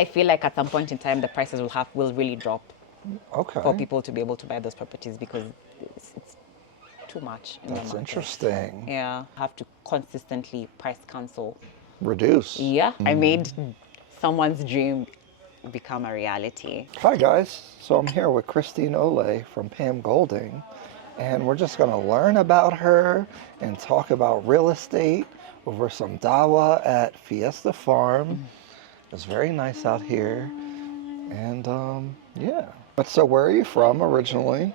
I feel like at some point in time, the prices will really drop Okay. for people to be able to buy those properties because it's too much in the That's market. interesting. Yeah, have to consistently price cancel. Reduce. Yeah, I made someone's dream become a reality. Hi guys, so I'm here with Christine Oile from Pam Golding, and we're just going to learn about her and talk about real estate over some dawa at Fiesta Farm. It's very nice out here, and yeah. But so where are you from originally?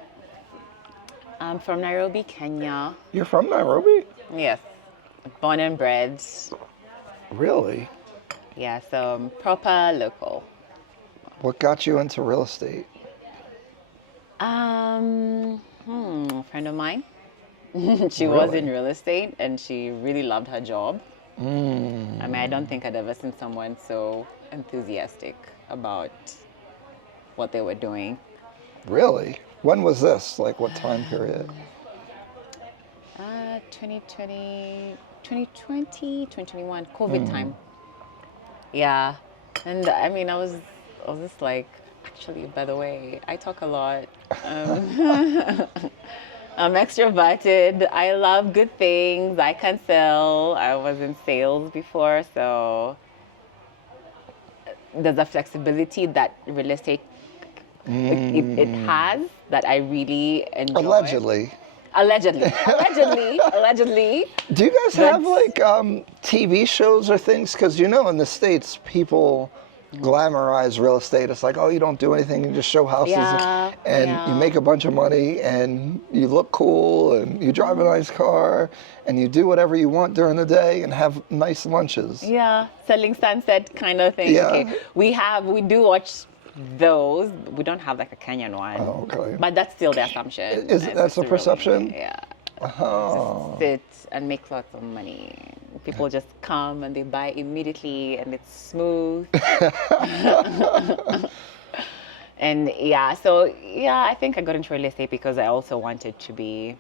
I'm from Nairobi, Kenya. You're from Nairobi? Yes, born and bred. Really? Yeah, so I'm proper local. What got you into real estate? A friend of mine. She was Really? in real estate and she really loved her job. I mean, I don't think I'd ever seen someone so enthusiastic about what they were doing. Really? When was this? Like what time period? 2020, 2021, COVID time. Yeah. And I mean, I was just like, actually, by the way, I talk a lot. I'm extroverted. I love good things. I can sell. I was in sales before, so there's a flexibility that real estate it has that I really enjoy. Allegedly. Allegedly. Do you guys have like TV shows or things? Because you know in the States, people glamorize real estate. It's like, oh, you don't do anything, you just show houses and you make a bunch of money and you look cool and you drive a nice car and you do whatever you want during the day and have nice lunches. Yeah, selling sunset kind of thing. Yeah. Okay. We do watch those. We don't have like a Kenyan one. Oh, okay. But that's still the assumption. That's a perception? Yeah. Oh. Just sit and make lots of money. People just come and they buy immediately and it's smooth. And I think I got into real estate because I also wanted to be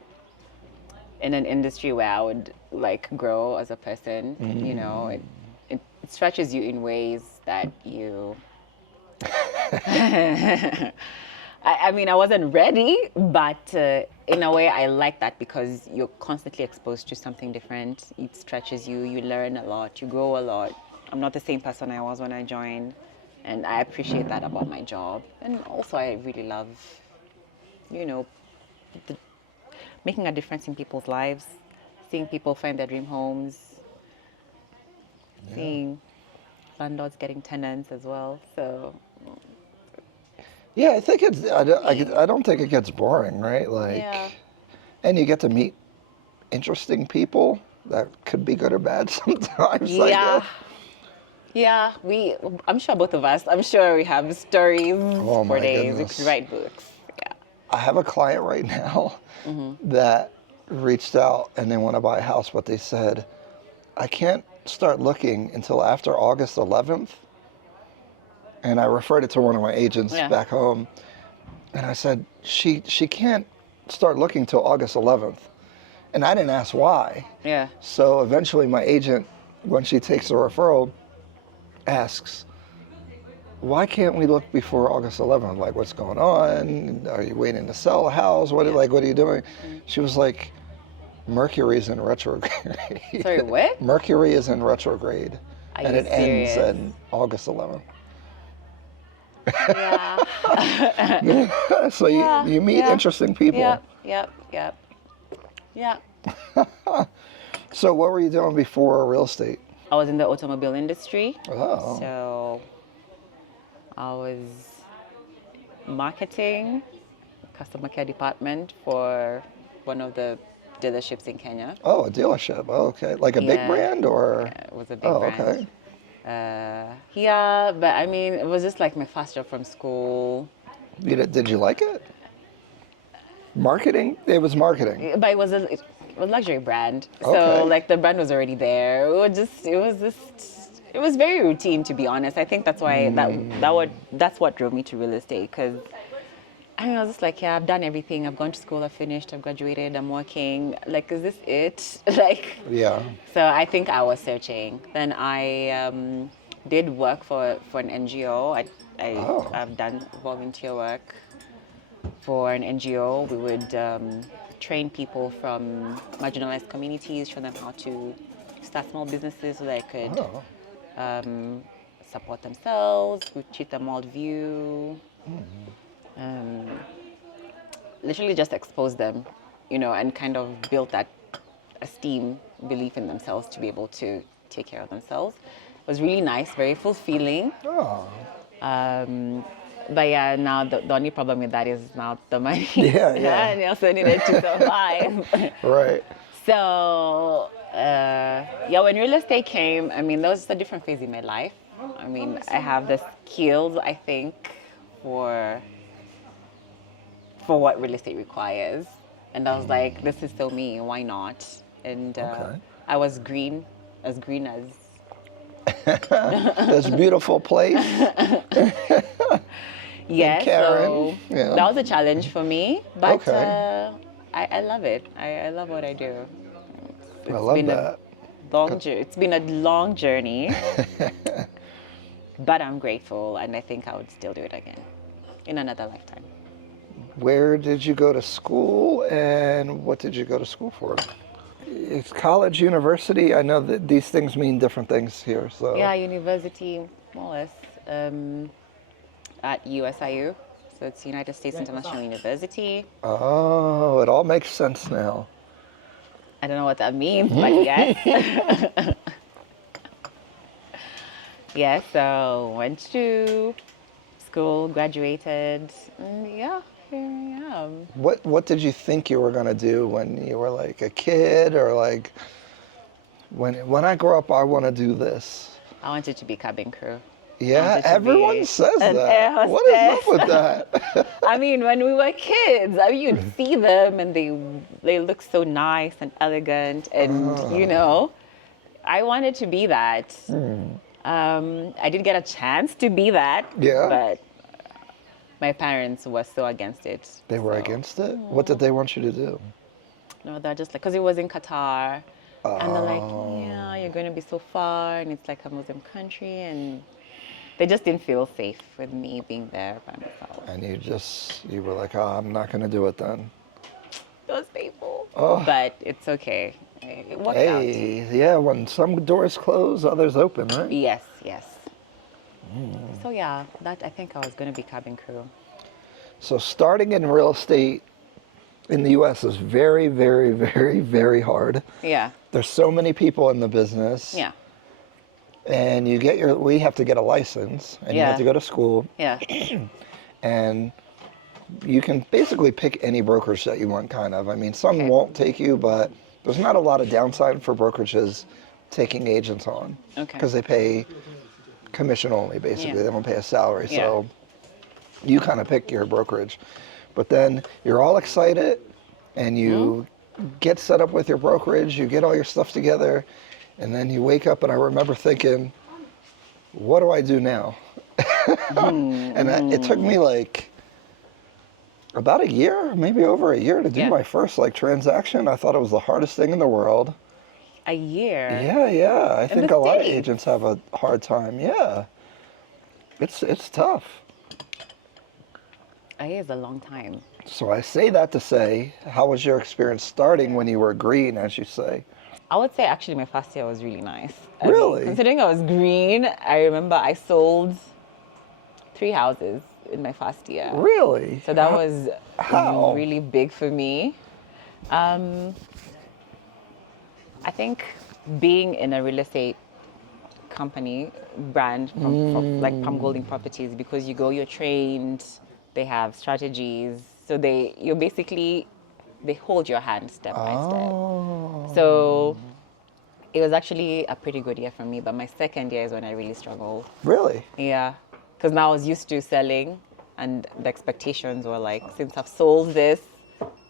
in an industry where I would like grow as a person. You know, it stretches you in ways that you I mean, I wasn't ready, but in a way, I like that because you're constantly exposed to something different. It stretches you, you learn a lot, you grow a lot. I'm not the same person I was when I joined, and I appreciate that about my job. And also, I really love, you know, making a difference in people's lives, seeing people find their dream homes, seeing landlords getting tenants as well. So. Yeah, I think I don't think it gets boring, right? Like, and you get to meet interesting people that could be good or bad sometimes. Yeah. Yeah, I'm sure both of us, I'm sure we have stories for days. We could write books. Yeah. I have a client right now that reached out and they want to buy a house, but they said, I can't start looking until after August 11th. And I referred it to one of my agents back home. And I said, she can't start looking till August 11th. And I didn't ask why. Yeah. So eventually my agent, when she takes the referral, asks, why can't we look before August 11th? Like, what's going on? Are you waiting to sell a house? What are you doing? She was like, Mercury's in retrograde. Sorry, what? Mercury is in retrograde. And it ends on August 11th. Yeah. So you meet interesting people. Yep. So what were you doing before real estate? I was in the automobile industry. Oh. So I was marketing, customer care department for one of the dealerships in Kenya. Oh, a dealership. Oh, okay. Like a big brand or? Yeah, it was a big brand. Okay. But I mean, it was just like my first job from school. Did you like it? Marketing? It was marketing. But it was a luxury brand. So like the brand was already there. It was very routine, to be honest. I think that's why that's what drove me to real estate. Because I mean, I was just like, yeah, I've done everything. I've gone to school, I've finished, I've graduated, I'm working. Like, is this it? Like, yeah. So I think I was searching. Then I did work for an NGO. Oh. I've done volunteer work for an NGO. We would train people from marginalized communities, show them how to start small businesses so they could Oh. support themselves. We treat them all view. Literally just expose them, and kind of build that esteem, belief in themselves to be able to take care of themselves. It was really nice, very fulfilling. Oh. But yeah, now the only problem with that is now the money. Yeah, yeah. And you also need it to survive. Right. So, yeah, when real estate came, I mean, that was a different phase in my life. I mean, I have the skills, I think, for what real estate requires. And I was like, this is so me, why not? And Okay. I was green as This beautiful place. yeah, Karen, so yeah. that was a challenge for me, but Okay. I love it. I love what I do. I love been that. It's been a long journey, but I'm grateful, and I think I would still do it again in another lifetime. Where did you go to school, and what did you go to school for? It's college, university. I know that these things mean different things here. So Yeah, university, more or less, at USIU. So it's United States International University. Oh, it all makes sense now. I don't know what that means, but yes. Yeah, so went to school, graduated, and yeah, here I am. What did you think you were gonna do when you were like a kid, or like when I grow up I want to do this? I wanted to be cabin crew. Yeah, wanted to everyone be says an air that. What is up hostess. with that? I mean, when we were kids, I mean, you'd see them and they look so nice and elegant, and I wanted to be that. I did get a chance to be that, Yeah. but my parents were so against it. They were so- against it? What did they want you to do? No, they're just like, because it was in Qatar, and they're like, yeah, you're going to be so far, and it's like a Muslim country, and they just didn't feel safe with me being there by myself. And you were like, oh, I'm not gonna do it then. Those people. Oh. But it's okay. It worked out. Hey, yeah, when some doors close, others open, right? Yes. So yeah, that I think I was going to be cabin crew. So starting in real estate in the U.S. is very, very, very, very hard. Yeah. There's so many people in the business. Yeah. And we have to get a license, and you have Yeah. to go to school, Yeah. and you can basically pick any brokerage that you want, kind of. I mean, some Okay. won't take you, but there's not a lot of downside for brokerages taking agents on. Okay. Because they pay commission only, basically. Yeah. They don't pay a salary. Yeah. So you kind of pick your brokerage. But then you're all excited, and you get set up with your brokerage, you get all your stuff together, and then you wake up, and I remember thinking, what do I do now? And it took me like about a year, maybe over a year, to do Yeah. my first transaction. I thought it was the hardest thing in the world. A year. Yeah. I think the a lot of States? agents have a hard time. Yeah. It's tough. A year is a long time. So I say that to say, how was your experience starting when you were green, as you say? I would say actually my first year was really nice. I mean, Really? considering I was green, I remember I sold 3 houses in my first year. Really? So that was How? really big for me. I think being in a real estate company brand from like Pam Golding Properties, because you're trained, they have strategies, so they hold your hand step by step. Oh. So it was actually a pretty good year for me, but my second year is when I really struggled. Really? Yeah, because now I was used to selling, and the expectations were like, since I've sold this,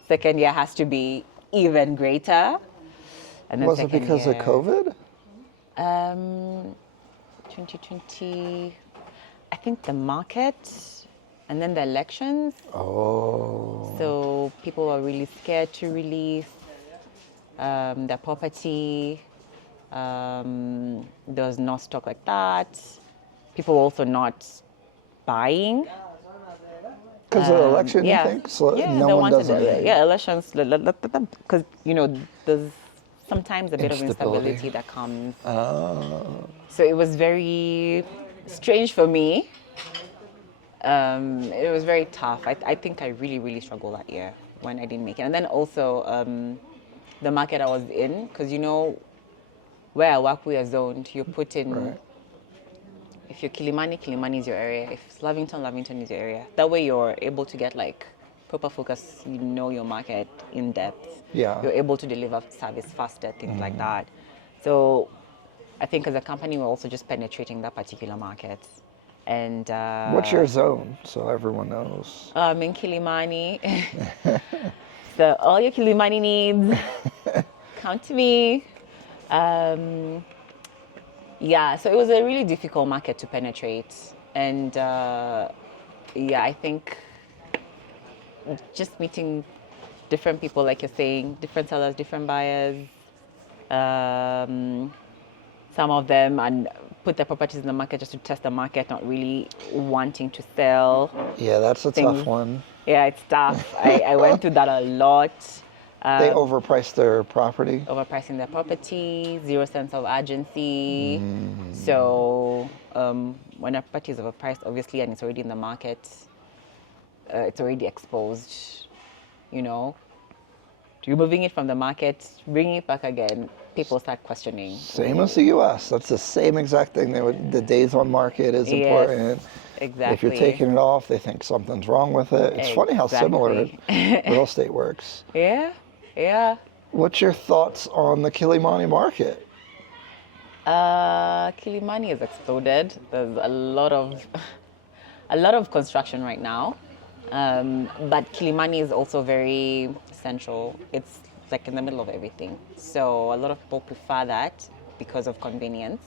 second year has to be even greater. And then Was it second because of year- COVID? 2020, I think the market, and then the elections. Oh. So people were really scared to release their property. There was no stock like that. people also not buying. Because of the election, Yeah, you think? So yeah, no they one wanted does anything. yeah, elections, because there's sometimes a bit of Instability. instability that comes. Oh. So it was very strange for me. It was very tough. I think I really struggled that year when I didn't make it. And then also the market I was in, because where I work, we are zoned. You put in, Right. if you're Kilimani, Kilimani is your area. If it's Lavington, Lavington is your area. That way you're able to get like proper focus, your market in depth. Yeah. You're able to deliver service faster, things like that. So I think as a company, we're also just penetrating that particular market. And What's your zone, so everyone knows? in Kilimani. So all your Kilimani needs, come to me. Yeah, so it was a really difficult market to penetrate. And yeah, I think just meeting different people, like you're saying, different sellers, different buyers. Some of them and put their properties in the market just to test the market, not really wanting to sell. Yeah, that's a tough one. Yeah, it's tough. I went through that a lot. They overpriced their property. Overpricing their property, zero sense of urgency. So when a property is overpriced, obviously, and it's already in the market, it's already exposed, removing it from the market, bringing it back again, people start questioning. Same as the U.S. That's the same exact thing. The days on market is important. Exactly. If you're taking it off, they think something's wrong with it. It's funny how similar real estate works. Yeah. What's your thoughts on the Kilimani market? Kilimani has exploded. There's a lot of construction right now. But Kilimani is also very central. It's like in the middle of everything. So a lot of people prefer that because of convenience.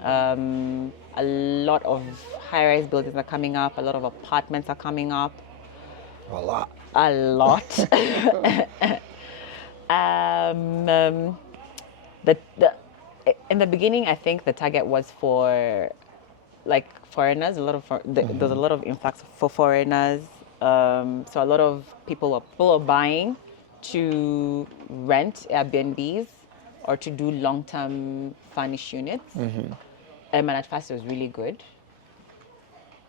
A lot of high-rise buildings are coming up. A lot of apartments are coming up. A lot. A lot. In the beginning, I think the target was for like foreigners. There's a lot of influx for foreigners. So a lot of people are buying to rent Airbnbs or to do long-term furnished units. And at first it was really good.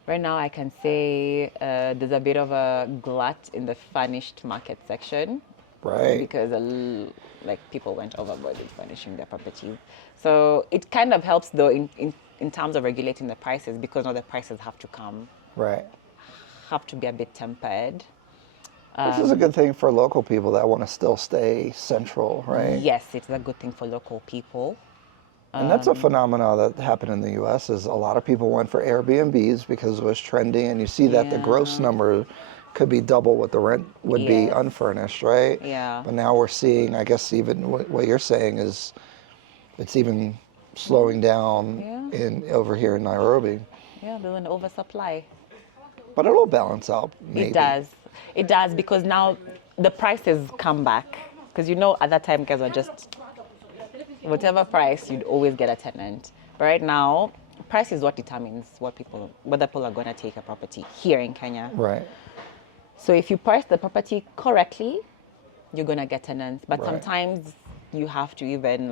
Right now I can say there's a bit of a glut in the furnished market section. Right. Because people went overboard in furnishing their properties. So it kind of helps though in terms of regulating the prices, because now the prices have to be a bit tempered. Which is a good thing for local people that want to still stay central, right? Yes, it's a good thing for local people. And that's a phenomenon that happened in the U.S. is a lot of people went for Airbnbs because it was trendy, and you see that the gross number could be double what the rent would be unfurnished, right? Yeah. But now we're seeing, I guess, even what you're saying is it's even slowing down over here in Nairobi. Yeah, there's an oversupply. But it'll balance out, maybe. It does, because now the prices come back. Because at that time, guys were just whatever price, you'd always get a tenant. But right now, price is what determines whether people are going to take a property here in Kenya. Right. So if you price the property correctly, you're going to get tenants. But sometimes you have to even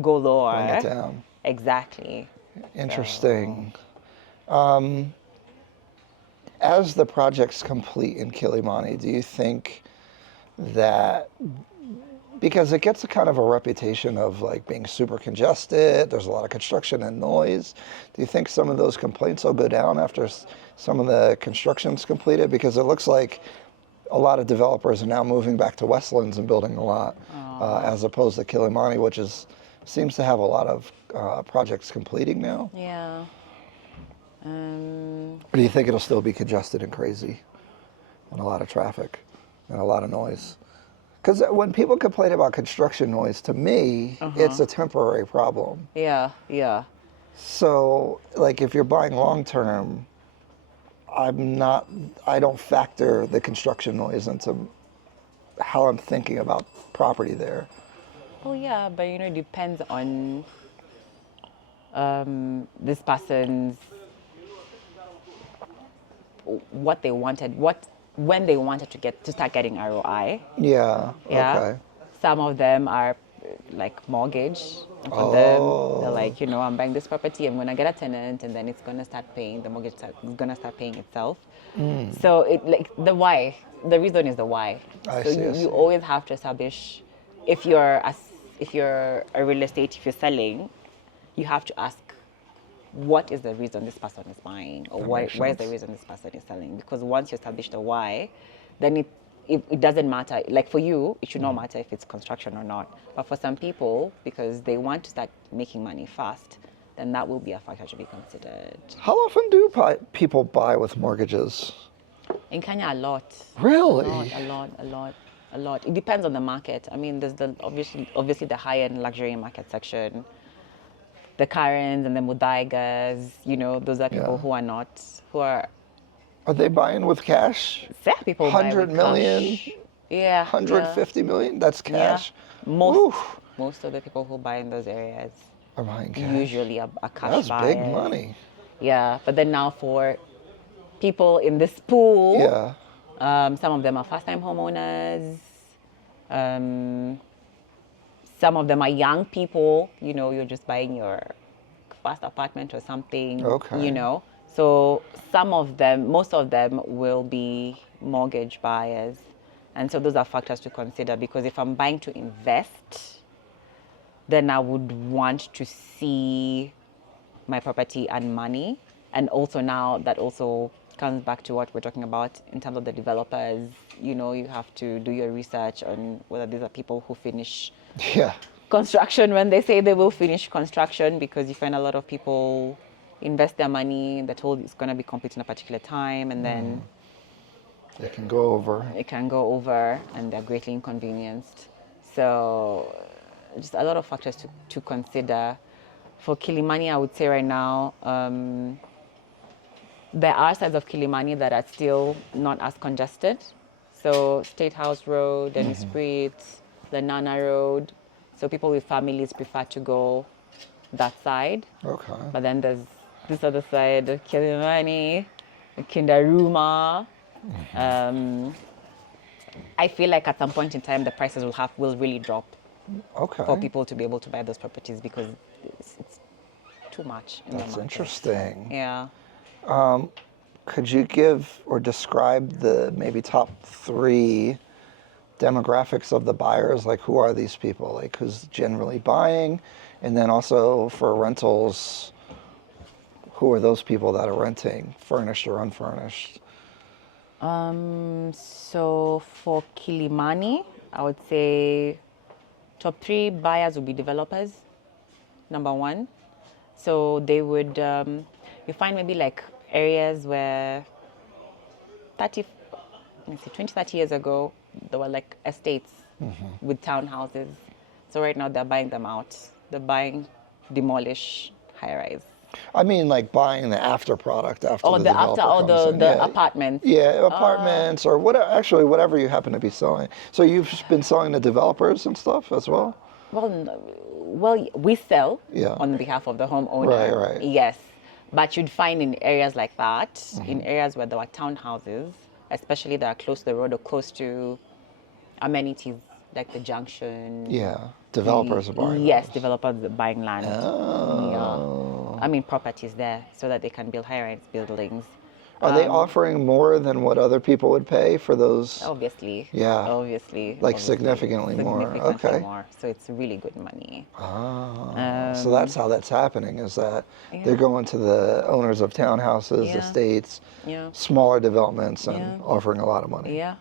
go lower. Bring it down. Exactly. Interesting. As the project's complete in Kilimani, do you think that, because it gets a kind of a reputation of being super congested, there's a lot of construction and noise, do you think some of those complaints will go down after some of the construction's completed? Because it looks like a lot of developers are now moving back to Westlands and building a lot, as opposed to Kilimani, which seems to have a lot of projects completing now. Yeah. Or do you think it'll still be congested and crazy and a lot of traffic and a lot of noise? Because when people complain about construction noise, to me, it's a temporary problem. Yeah. So, if you're buying long-term, I don't factor the construction noise into how I'm thinking about property there. Oh, yeah, but it depends on this person's what they wanted, when they wanted to start getting ROI. Yeah. Yeah. Okay. Some of them are like mortgage. And for them, they're like, I'm buying this property, I'm gonna get a tenant, and then it's gonna start paying the mortgage. Is gonna start paying itself. So it like the why. The reason is the why. I So see, I you see. always have to establish if you're a real estate, if you're selling, you have to ask what is the reason this person is buying, or why is the reason this person is selling. Because once you establish the why, then it doesn't matter. Like for you, it should not matter if it's construction or not. But for some people, because they want to start making money fast, then that will be a factor to be considered. How often do people buy with mortgages? In Kenya, a lot. Really? A lot. It depends on the market. I mean, there's the obviously the high-end luxury market section, the Karens and the Mudaigas. Those are people who are. Are they buying with cash? Yeah, people buy 100 with million? cash. Yeah. 150 million? That's cash? Yeah. Oof. Most of the people who buy in those areas Are buying cash? usually are cash That's buyers. big money. Yeah, but then now for people in this pool, some of them are first-time homeowners. Some of them are young people. You're just buying your first apartment or something. Okay. So most of them will be mortgage buyers. And so those are factors to consider, because if I'm buying to invest, then I would want to see my property and money. And also now that also comes back to what we're talking about in terms of the developers. You have to do your research on whether these are people who finish construction when they say they will finish construction, because you find a lot of people invest their money, they're told it's going to be complete in a particular time, and then It can go over. it can go over and they're greatly inconvenienced. So just a lot of factors to consider. For Kilimani, I would say right now, there are sides of Kilimani that are still not as congested. So State House Road, Dennis Street, Lenana Road. So people with families prefer to go that side. Okay. But then there's this other side, Kilimani, Kindaruma. I feel like at some point in time, the prices will really drop for people to be able to buy those properties, because it's too much in the That's market. interesting. Yeah. Could you give or describe the maybe top 3 demographics of the buyers? Like, who are these people? Like, who's generally buying? And then also for rentals, who are those people that are renting, furnished or unfurnished? So for Kilimani, I would say top 3 buyers would be developers, number 1. So they would, you find maybe like areas where 20, 30 years ago, there were like estates with townhouses. So right now they're buying them out. They're buying demolish high-rise. I mean, like buying the after product after Or the the developer after, or comes in. the apartments. Yeah, apartments or whatever you happen to be selling. So you've been selling to developers and stuff as well? Well, we sell on behalf of the homeowner. Right. Yes, but you'd find in areas like that, in areas where there are townhouses, especially that are close to the road or close to amenities like the junction. Yeah, developers are buying. Yes, developers are buying land. Oh. Yeah. I mean, properties there so that they can build high-rise buildings. Are they offering more than what other people would pay for those? Obviously. Yeah. Obviously. Significantly more. Significantly more. So it's really good money. So that's how that's happening, is that they're going to the owners of townhouses, estates, smaller developments, and offering a lot of money. Yeah.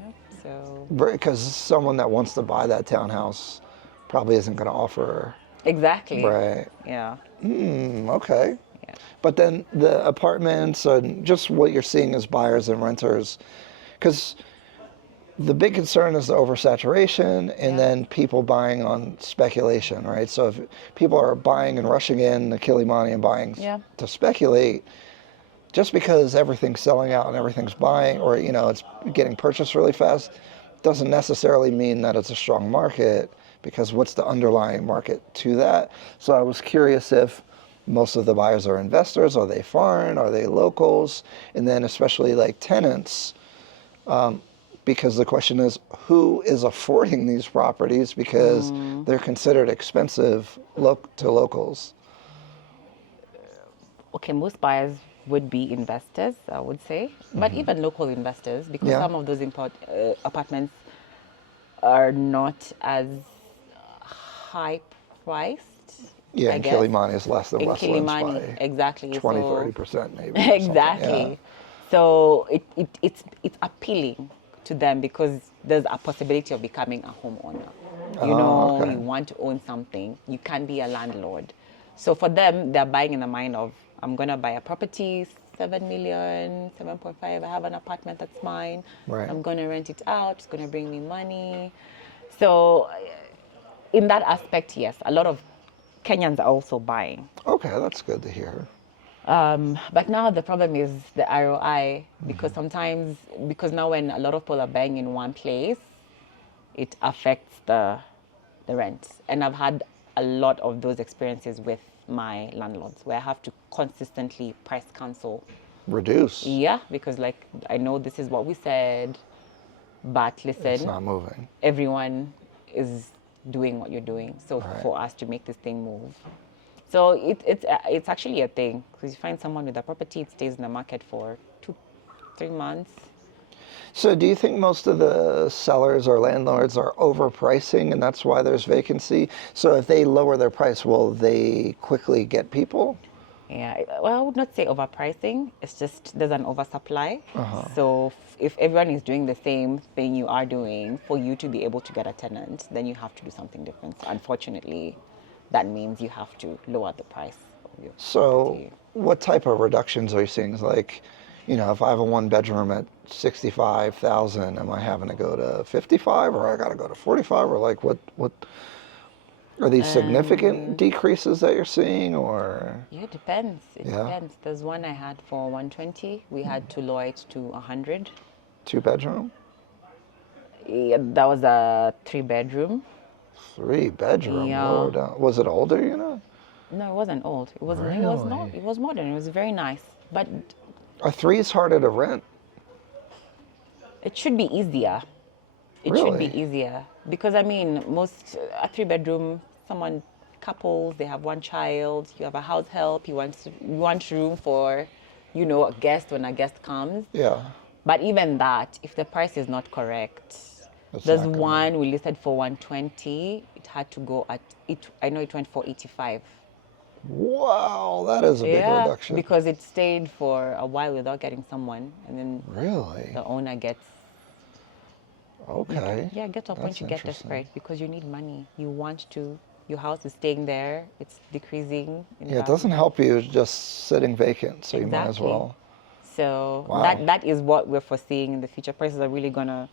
Yep. So. Because someone that wants to buy that townhouse probably isn't going to offer. Exactly. Right. Yeah. Okay. Yeah. But then the apartments and just what you're seeing as buyers and renters, because the big concern is the oversaturation and then people buying on speculation, right? So if people are buying and rushing in the Kilimani and buying to speculate, just because everything's selling out and everything's buying, or it's getting purchased really fast, doesn't necessarily mean that it's a strong market, because what's the underlying market to that? So I was curious if most of the buyers are investors, are they foreign, are they locals? And then especially like tenants, because the question is, who is affording these properties because they're considered expensive to locals? Okay, most buyers would be investors, I would say, but even local investors, because Yeah. some of those apartments are not as high priced. Yeah, I and guess. Kilimani is less than In Westlands Kilimani, by exactly. 20, So 30% maybe. Or exactly. So it's appealing to them because there's a possibility of becoming a homeowner. You know, okay. you want to own something, you can be a landlord. So for them, they're buying in the mind of, I'm gonna buy a property, 7 million, 7.5. I have an apartment that's mine. Right. I'm gonna rent it out. It's gonna bring me money. So in that aspect, yes, a lot of Kenyans are also buying. Okay, that's good to hear. But now the problem is the ROI because sometimes, because now when a lot of people are buying in one place, it affects the rent. And I've had a lot of those experiences with my landlords where I have to consistently price cancel. Reduce. Yeah, because like I know this is what we said, but It's listen, not moving. everyone is doing what you're doing. So Right. for us to make this thing move. So it's actually a thing because you find someone with a property, it stays in the market for 2-3 months. So do you think most of the sellers or landlords are overpricing and that's why there's vacancy? So if they lower their price, will they quickly get people? Yeah, well, I would not say overpricing. It's just there's an oversupply. So if everyone is doing the same thing you are doing, for you to be able to get a tenant, then you have to do something different. So unfortunately, that means you have to lower the price of your So property. what type of reductions are you seeing? Like, if I have a one bedroom at 65,000, am I having to go to 55 or I got to go to 45 or like what are these significant decreases that you're seeing or? Yeah, it depends. It Yeah. depends. There's one I had for 120. We had to lower it to 100. 2 bedroom? Yeah, that was a 3 bedroom. 3 bedroom, Yeah. lower down. Was it older, No, it wasn't old. It wasn't. It was not. Really? It was modern. It was very nice. But Are threes harder to rent? it should be easier. It should be Really? easier because I mean, most a 3 bedroom, someone couples, they have one child. You have a house help. You want room for, a guest when a guest comes. Yeah. But even that, if the price is not correct, That's there's not gonna- one we listed for 120. It had to go at it. I know it went for 85. Wow, that is a big reduction. Because it stayed for a while without getting someone, and then Really? the owner gets Okay. get to a point That's you get interesting. desperate because you need money. You want to. Your house is staying there. It's decreasing. In Yeah, it value. doesn't help you just sitting vacant, so you might as Exactly. well. So Wow. that is what we're foreseeing in the future. Prices are really gonna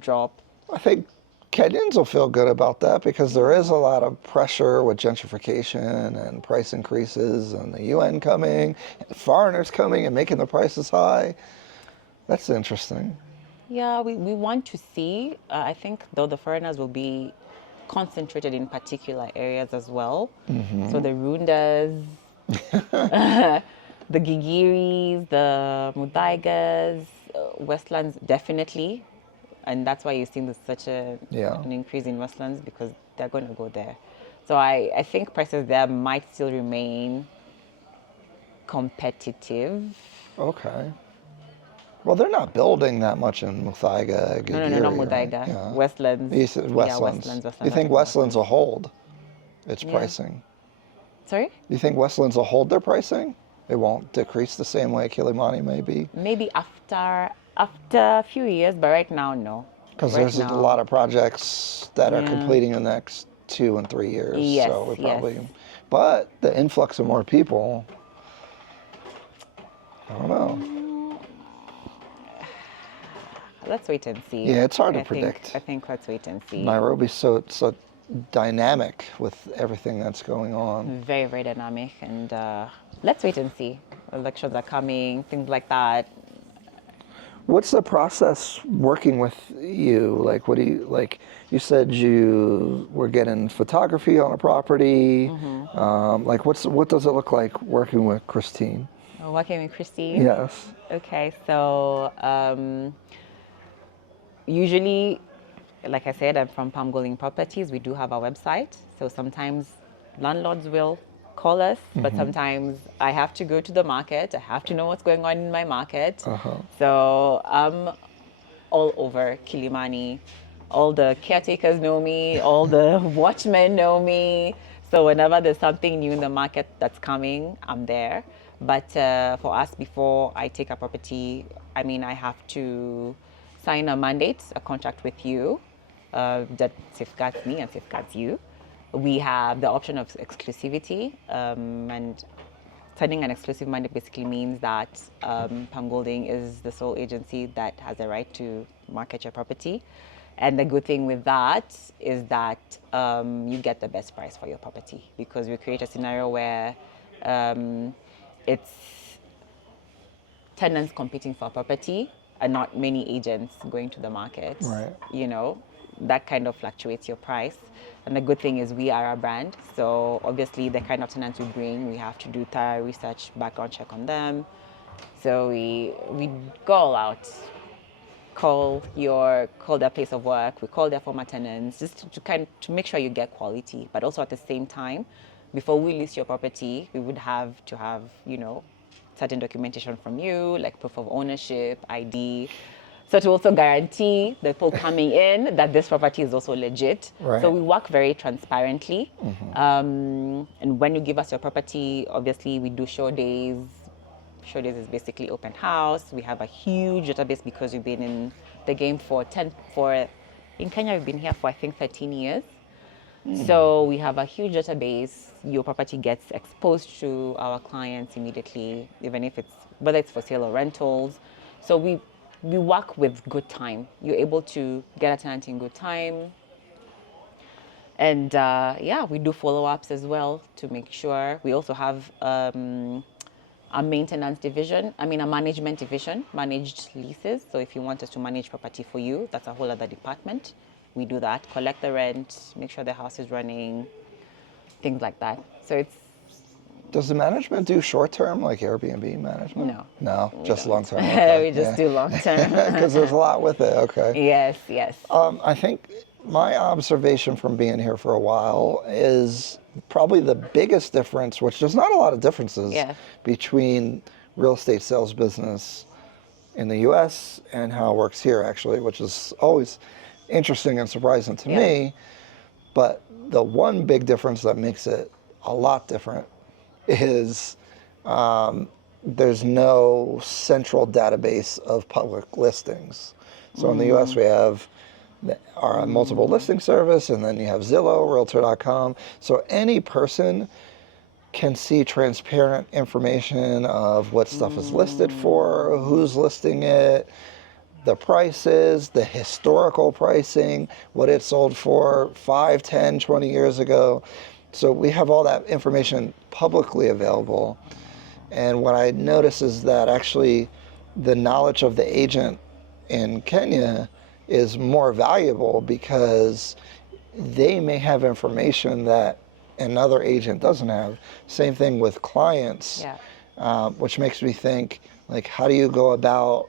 drop. I think Kenyans will feel good about that because there is a lot of pressure with gentrification and price increases and the UN coming and foreigners coming and making the prices high. That's interesting. Yeah, we want to see. I think though the foreigners will be concentrated in particular areas as well. So the Rundas, the Gigiris, the Mudaigas, Westlands definitely, and that's why you're seeing such an increase in Westlands because they're going to go there. So I think prices there might still remain competitive. Okay. Well, they're not building that much in Muthaiga, No, Gigiri, not right? Mudaiga. Yeah. Westlands. You said Yeah, Westlands. Westlands. You think Westlands will hold its Yeah. pricing? Sorry? You think Westlands will hold their pricing? It won't decrease the same way Kilimani may be? Maybe after a few years, but right now, no. Because Right there's a now. lot of projects that are Yeah. completing in the next 2 and 3 years. Yes, So we probably, yes. but the influx of more people, I don't know. Let's wait and see. Yeah, it's hard to predict. I think let's wait and see. Nairobi's so dynamic with everything that's going on. Very, very dynamic. And let's wait and see. Elections are coming, things like that. What's the process working with you? Like, what do you, like, you said you were getting photography on a property. Like, what does it look like working with Christine? Working with Christine. Yes. Okay, so usually, like I said, I'm from Pam Golding Properties. We do have a website. So sometimes landlords will call us, but sometimes I have to go to the market. I have to know what's going on in my market. So I'm all over Kilimani. All the caretakers know me, all the watchmen know me. So whenever there's something new in the market that's coming, I'm there. But for us, before I take a property, I mean, I have to sign a mandate, a contract with you that safeguards me and safeguards you. We have the option of exclusivity, and signing an exclusive mandate basically means that Pam Golding is the sole agency that has the right to market your property. And the good thing with that is that you get the best price for your property, because we create a scenario where it's tenants competing for a property and not many agents going to the market. Right. You know, that kind of fluctuates your price. And the good thing is we are a brand. So obviously the kind of tenants we bring, we have to do thorough research, background check on them. So we go all out, call their place of work, we call their former tenants, just to make sure you get quality. But also at the same time, before we list your property, we would have to have, you know, certain documentation from you, like proof of ownership, ID. So to also guarantee the people coming in that this property is also legit. Right. So we work very transparently. And when you give us your property, obviously we do show days. Show days is basically open house. We have a huge database because we've been in the game in Kenya, we've been here for I think 13 years. So we have a huge database. Your property gets exposed to our clients immediately, even if whether it's for sale or rentals. So we work with good time. You're able to get a tenant in good time. And we do follow-ups as well to make sure. We also have a maintenance division, a management division, managed leases. So if you want us to manage property for you, that's a whole other department. We do that, collect the rent, make sure the house is running, things like that. So it's... Does the management do short-term, like Airbnb management? No. No, just long-term. We Okay. just do long-term. Because there's a lot with it, okay. Yes. I think my observation from being here for a while is probably the biggest difference, which there's not a lot of differences between real estate sales business in the US and how it works here, actually, which is always interesting and surprising to me. But the one big difference that makes it a lot different is there's no central database of public listings. So in the US we have our multiple listing service, and then you have Zillow, Realtor.com. So any person can see transparent information of what stuff is listed for, who's listing it, the prices, the historical pricing, what it sold for 5, 10, 20 years ago. So we have all that information publicly available. And what I notice is that actually the knowledge of the agent in Kenya is more valuable because they may have information that another agent doesn't have. Same thing with clients, which makes me think, like, how do you go about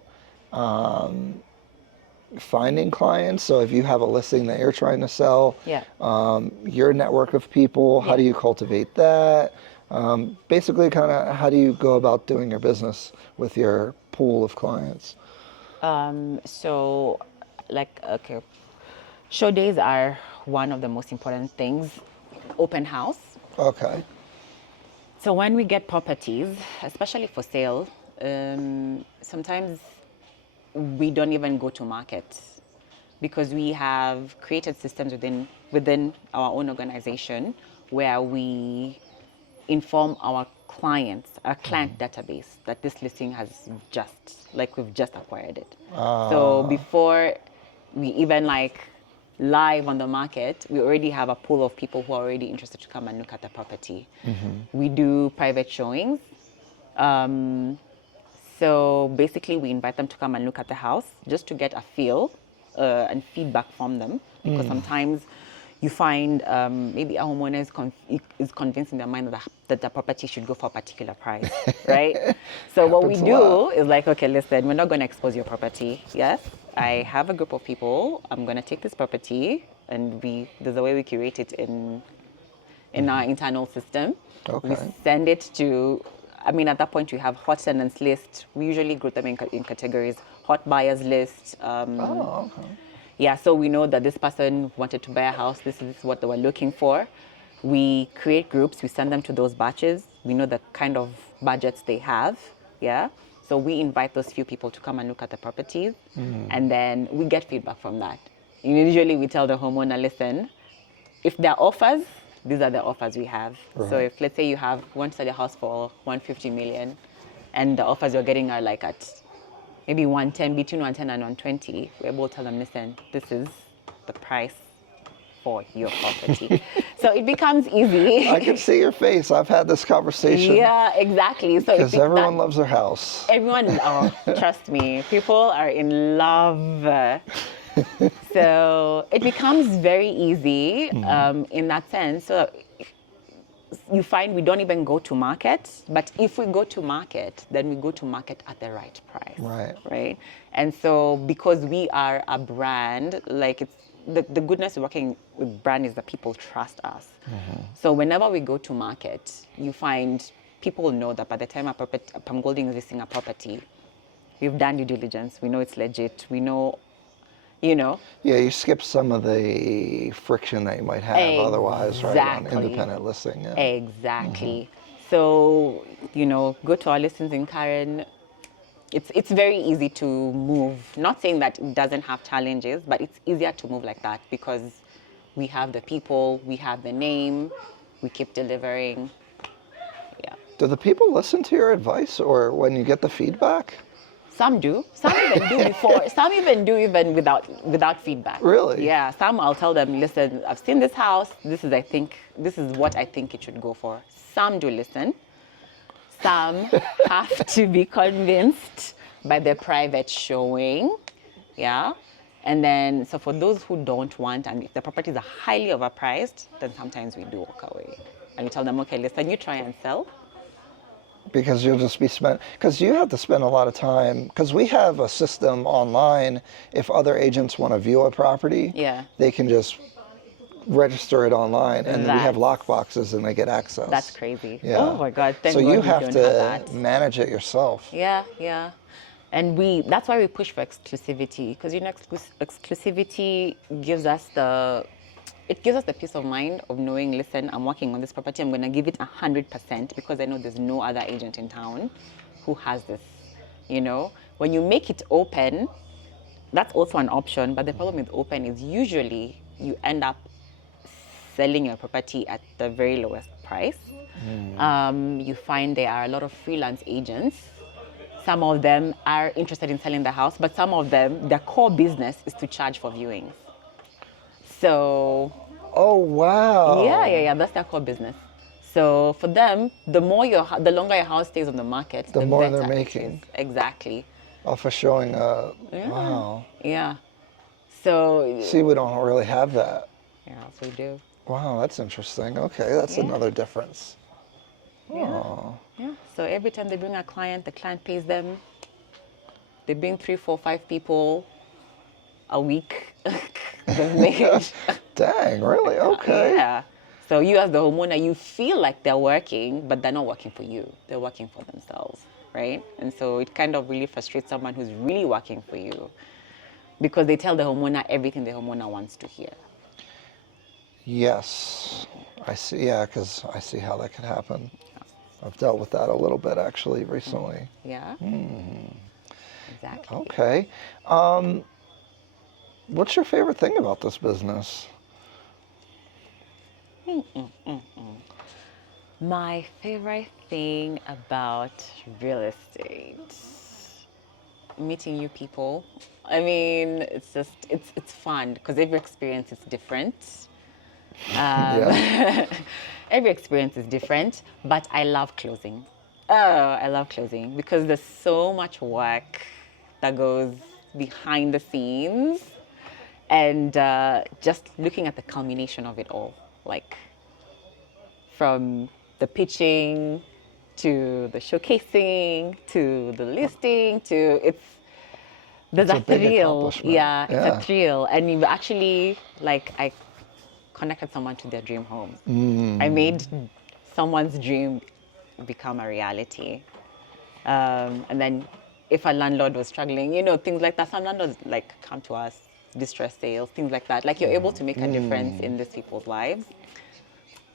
finding clients? So if you have a listing that you're trying to sell, your network of people, how do you cultivate that? Basically, kind of how do you go about doing your business with your pool of clients? Show days are one of the most important things. Open house. Okay. So when we get properties, especially for sale, sometimes we don't even go to market because we have created systems within our own organization where we inform our clients, our client database, that this listing we've just acquired it. So before we even live on the market, we already have a pool of people who are already interested to come and look at the property. We do private showings. So basically, we invite them to come and look at the house just to get a feel and feedback from them. Because sometimes you find maybe a homeowner is convinced in their mind that the property should go for a particular price, right? So what we Happens a do lot. is like, okay, listen, we're not going to expose your property. Yes, I have a group of people. I'm going to take this property, and there's a way we curate it in our internal system. We Okay. send it to, I mean, at that point we have hot tenants list. We usually group them in categories. Hot buyers list. Oh, okay. Yeah, so we know that this person wanted to buy a house. This is what they were looking for. We create groups. We send them to those batches. We know the kind of budgets they have. Yeah. So we invite those few people to come and look at the properties, and then we get feedback from that. Usually we tell the homeowner, listen, if there are offers, these are the offers we have. So Right. if, let's say, you want to sell your house for 150 million, and the offers you're getting are like at maybe 110, between 110 and 120, we're able to tell them, listen, this is the price for your property. So it becomes easy. I can see your face. I've had this conversation. Yeah, exactly. So Because everyone loves their house. Everyone, oh, trust me, people are in love. So it becomes very easy in that sense. So you find we don't even go to market, but if we go to market, then we go to market at the right price. Right. Right. And so because we are a brand, like it's the goodness of working with brand is that people trust us. So whenever we go to market, you find people know that by the time Pam Golding is listing a property, we've done due diligence. We know it's legit. We know, Yeah, you skip some of the friction that you might have otherwise, right, on Exactly. independent listing. Yeah. Exactly. So, go to our listings in Karen. It's very easy to move. Not saying that it doesn't have challenges, but it's easier to move like that because we have the people, we have the name, we keep delivering. Yeah. Do the people listen to your advice or when you get the feedback? Some do. Some even do before. Some even do even without feedback. Really? Yeah. Some I'll tell them, listen, I've seen this house. This is what I think it should go for. Some do listen. Some have to be convinced by the private showing. Yeah. And then, so for those who don't want, and if the properties are highly overpriced, then sometimes we do walk away. And we tell them, okay, listen, you try and sell. Because you'll just be because you have to spend a lot of time, because we have a system online, if other agents want to view a property, Yeah. they can just register it online, and we have That's- lock boxes and they get access. That's crazy. Yeah. Oh my God. Thank so God you we have don't to have that. manage it yourself. Yeah, yeah. And that's why we push for exclusivity, because exclusivity gives us the peace of mind of knowing, listen, I'm working on this property, I'm going to give it 100% because I know there's no other agent in town who has this. When you make it open, that's also an option, but the problem with open is usually you end up selling your property at the very lowest price. You find there are a lot of freelance agents. Some of them are interested in selling the house, but some of them, their core business is to charge for viewings. So, Oh, wow. yeah, that's their core business. So for them, the longer your house stays on the market, The more better they're it making. is. Exactly. Off of showing Yeah. wow. Yeah. So, See, we don't really have that. yeah, so we do. Wow, that's interesting. Okay, that's Yeah. another difference. Yeah. Oh. Yeah. So every time they bring a client, the client pays them. They bring 3, 4, 5 people a week. They've made. Dang, really? Okay. Yeah. So you as the homeowner, you feel like they're working, but they're not working for you. They're working for themselves, right? And so it kind of really frustrates someone who's really working for you because they tell the homeowner everything the homeowner wants to hear. Yes, I see. Yeah, because I see how that could happen. I've dealt with that a little bit actually recently. Yeah. Exactly. Okay. What's your favorite thing about this business? My favorite thing about real estate, meeting new people. I mean, it's fun because every experience is different. Yeah. Every experience is different, but I love closing. Oh, I love closing because there's so much work that goes behind the scenes, and just looking at the culmination of it all, like from the pitching to the showcasing to the listing to there's It's a a big thrill. accomplishment. Yeah, it's a Yeah. thrill, and you actually like I connected someone to their dream home. I made someone's dream become a reality. And then if a landlord was struggling, things like that, some landlords like come to us, distress sales, things like that. Like you're able to make a difference in these people's lives.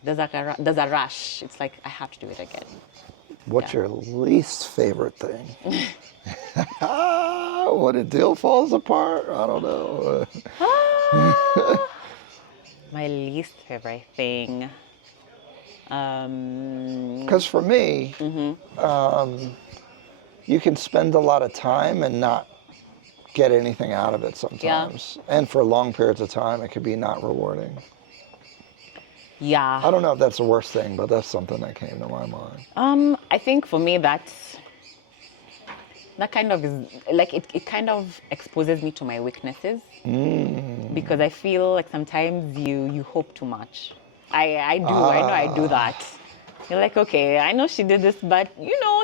There's a rush. It's like, I have to do it again. What's Yeah. your least favorite thing? When a deal falls apart, I don't know. My least favorite thing. Because for me, you can spend a lot of time and not get anything out of it sometimes. And for long periods of time, it could be not rewarding. Yeah. I don't know if that's the worst thing, but that's something that came to my mind. I think for me that kind of is like it kind of exposes me to my weaknesses because I feel like sometimes you hope too much. I know I do that. You're like, okay, I know she did this, but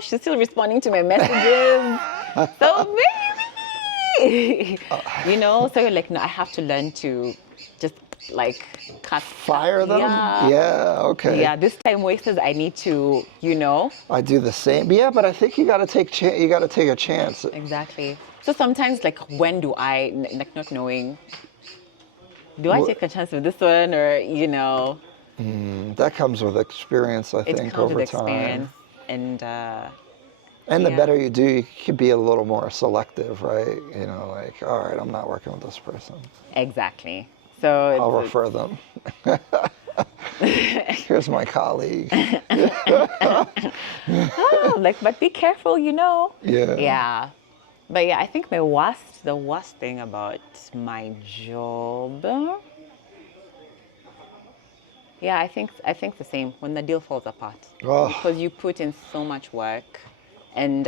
she's still responding to my messages. So maybe so you're like, no, I have to learn to just like Fire them? Yeah, okay. Yeah, this time wasters, I need to, I do the same. Yeah, but I think you got to take a chance. Exactly. So sometimes, like, when do I, like, not knowing, do I take a chance with this one or, That comes with experience, I it think, comes over with time. experience. And the yeah. better you do, you can be a little more selective, right? Like, all right, I'm not working with this person. Exactly. So I'll refer them. Here's my colleague. like, but be careful, Yeah. Yeah. But yeah, I think the worst thing about my job. Yeah, I think the same when the deal falls apart Oh. because you put in so much work, and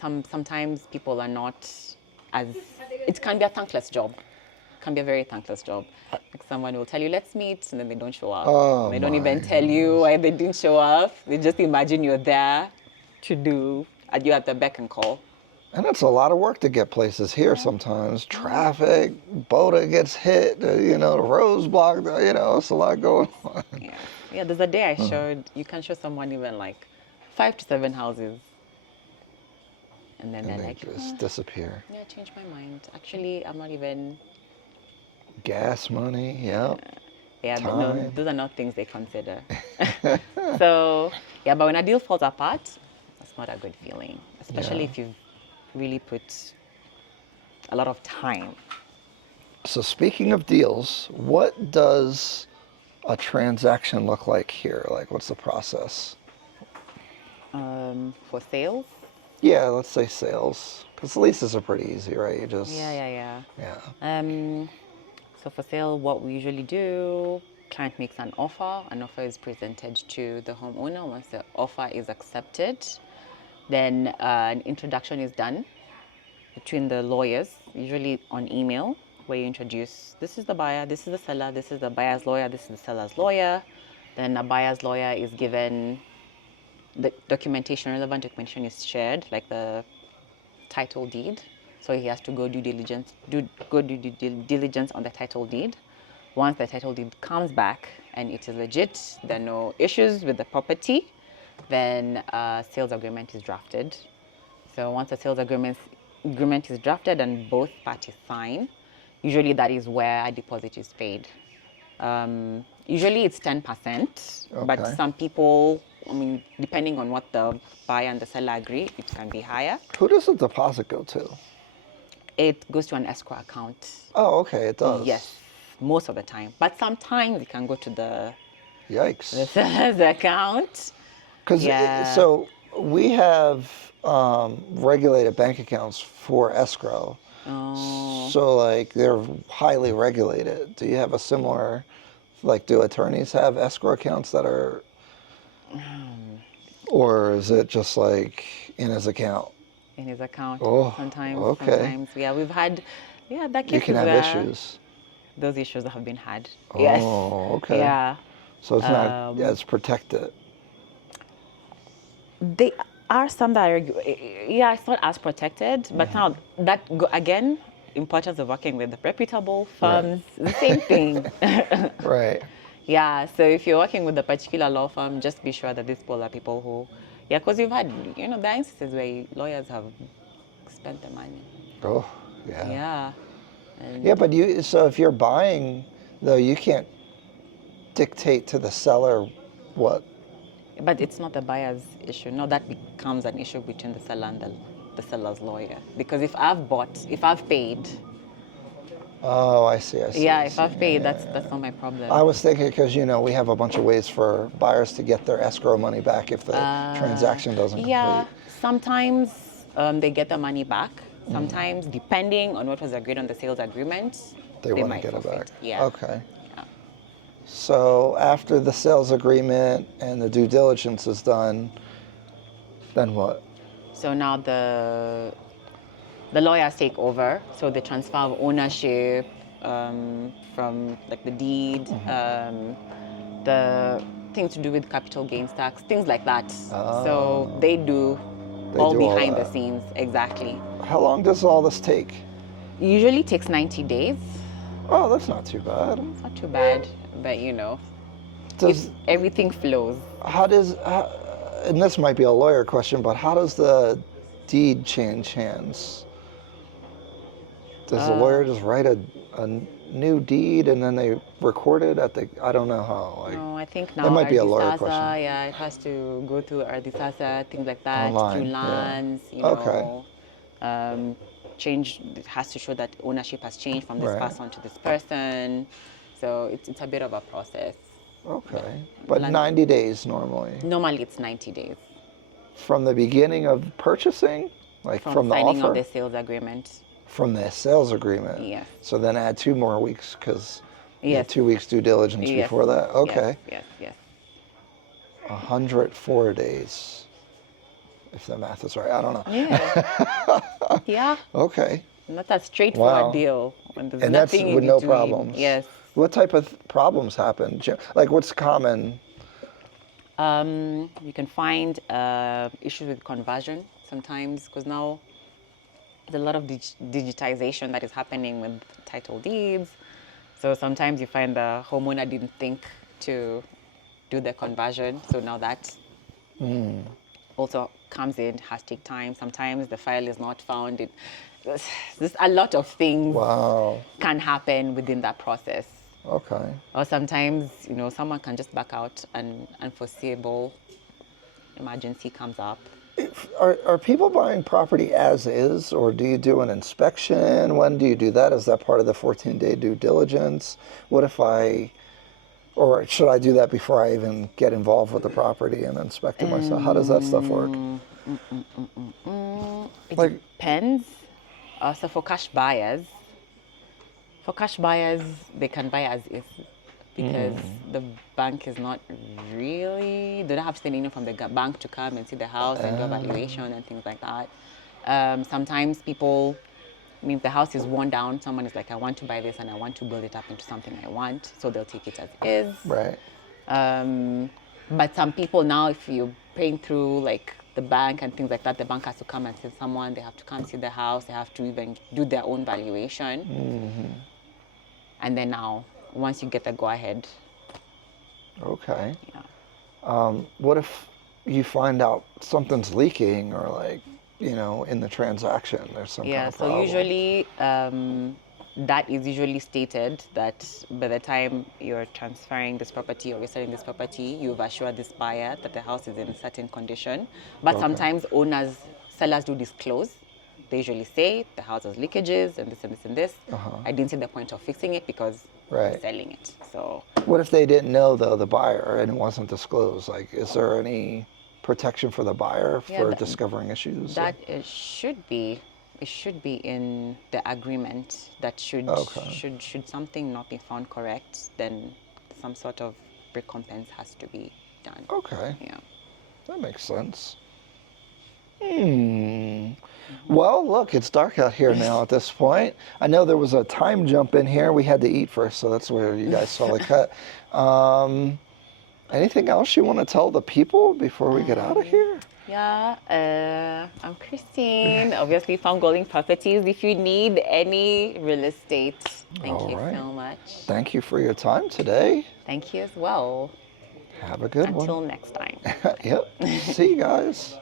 sometimes people are not as. It can be a thankless job. It can be a very thankless job. Like someone will tell you, let's meet, and then they don't show up. Oh, They don't my even tell you why they didn't show up. They just imagine you're there to do, and you're at the beck and call. And it's a lot of work to get places here sometimes. Traffic, Boda gets hit, the roads blocked, it's a lot going on. Yeah. Yeah, there's a day I showed, you can show someone even like 5 to 7 houses. And then And they're they like, just disappear. yeah, I changed my mind. Actually, I'm not even. Gas money, yep. Yeah, no, Time. those are not things they consider. So, yeah, but when a deal falls apart, that's not a good feeling, especially Yeah. if you've really put a lot of time. So speaking of deals, what does a transaction look like here? Like, what's the process? For sales, Yeah, let's say sales, because leases are pretty easy, right? You just yeah. yeah. So for sale, what we usually do, client makes an offer. An offer is presented to the homeowner. Once the offer is accepted, then an introduction is done between the lawyers, usually on email, where you introduce, this is the buyer, this is the seller, this is the buyer's lawyer, this is the seller's lawyer. Then a buyer's lawyer is given the documentation, relevant documentation is shared, like the title deed. So he has to go do due diligence on the title deed. Once the title deed comes back and it is legit, there are no issues with the property, then a sales agreement is drafted. So once a sales agreement is drafted and both parties sign, usually that is where a deposit is paid. Usually it's 10%, but Okay. some people, depending on what the buyer and the seller agree, it can be higher. Who does the deposit go to? It goes to an escrow account. Oh, okay, it does. Yes, most of the time. But sometimes it can go to the Yikes. seller's account. Because Yeah. so we have regulated bank accounts for escrow. Oh. So like they're highly regulated. Do you have a similar, like do attorneys have escrow accounts that are? Or is it just like in his account? in his account. Oh, Sometimes, okay. yeah, we've had, yeah, that You cases can have where issues. those issues have been had. Yes, Oh, okay. yeah. So it's not as protected. They are some that are, yeah, it's not as protected, but now that again, importance of working with reputable firms, the same thing. Right. Yeah, so if you're working with a particular law firm, just be sure that these people are people who, yeah, because you've had, there are instances where lawyers have spent the money. Oh, yeah. Yeah. And Yeah, but so if you're buying, though, you can't dictate to the seller what. But it's not the buyer's issue. No, that becomes an issue between the seller and the seller's lawyer. Because if I've paid, Oh, I see. yeah, I if see. I've paid, Yeah, that's not my problem. I was thinking because we have a bunch of ways for buyers to get their escrow money back if the transaction doesn't Yeah, complete. sometimes they get the money back. Sometimes, depending on what was agreed on the sales agreement, They want to might get it forfeit. back. Yeah. Okay. Yeah. So after the sales agreement and the due diligence is done, then what? So now the lawyers take over. So the transfer of ownership from like the deed, the things to do with capital gains tax, things like that. So they do all do all behind the that. scenes, exactly. How long does all this take? Usually takes 90 days. Oh, that's not too bad. It's not too bad, but Does everything flows. and this might be a lawyer question, but how does the deed change hands? Does the lawyer just write a new deed and then they record it at the? I don't know how. No, I think now That might be a lawyer question. yeah, it has to go through Ardisasa, things like that, Online, through yeah. lands, Okay. Change. It has to show that ownership has changed from this Right. person to this person. So it's a bit of a process. Okay. But 90 days normally. Normally, it's 90 days From the beginning of purchasing? Like from the signing offer? of the sales agreement. From the sales agreement? Yes. So then add 2 more weeks because Yes. 2 weeks due diligence Yes. before that? Okay. Yes. 104 days. If the math is right. I don't know. Yeah. Yeah. Okay. Not a straightforward Wow. deal. And there's And that's nothing in with no between. problems? Yes. What type of problems happen? Like what's common? You can find issues with conversion sometimes because now there's a lot of digitization that is happening with title deeds. So sometimes you find the homeowner didn't think to do the conversion. So now that also comes in, has to take time. Sometimes the file is not found. There's a lot of things Wow. can happen within that process. Okay. Or sometimes, someone can just back out and unforeseeable emergency comes up. Are people buying property as is, or do you do an inspection? When do you do that? Is that part of the 14-day due diligence? What if or should I do that before I even get involved with the property and inspect it myself? How does that stuff work? It depends. So for cash buyers, they can buy as is because the bank is not really, they don't have to send anyone from the bank to come and see the house and do a valuation and things like that. Sometimes people, if the house is worn down, someone is like, I want to buy this and I want to build it up into something I want, so they'll take it as is. Right. But some people now, if you're paying through like the bank and things like that, the bank has to come and see someone, they have to come see the house, they have to even do their own valuation. And then now, once you get the go-ahead. Okay. Yeah. What if you find out something's leaking or like, in the transaction, there's some kind of problem? So usually that is usually stated that by the time you're transferring this property or you're selling this property, you've assured this buyer that the house is in a certain condition. But sometimes sellers do disclose. They usually say the house has leakages and this and this and this. I didn't see the point of fixing it because I'm selling it. So what if they didn't know though, the buyer, and it wasn't disclosed? Like, is there any protection for the buyer for discovering issues? That it should be in the agreement that should something not be found correct, then some sort of recompense has to be done. Okay. Yeah. That makes sense. Well, look, it's dark out here now at this point. I know there was a time jump in here. We had to eat first, so that's where you guys saw the cut. Anything else you want to tell the people before we get out of here? Yeah, I'm Christine, obviously Pam Golding Properties. If you need any real estate, thank you so much. Thank you for your time today. Thank you as well. Have a good one. Until next time. Yep. See you guys.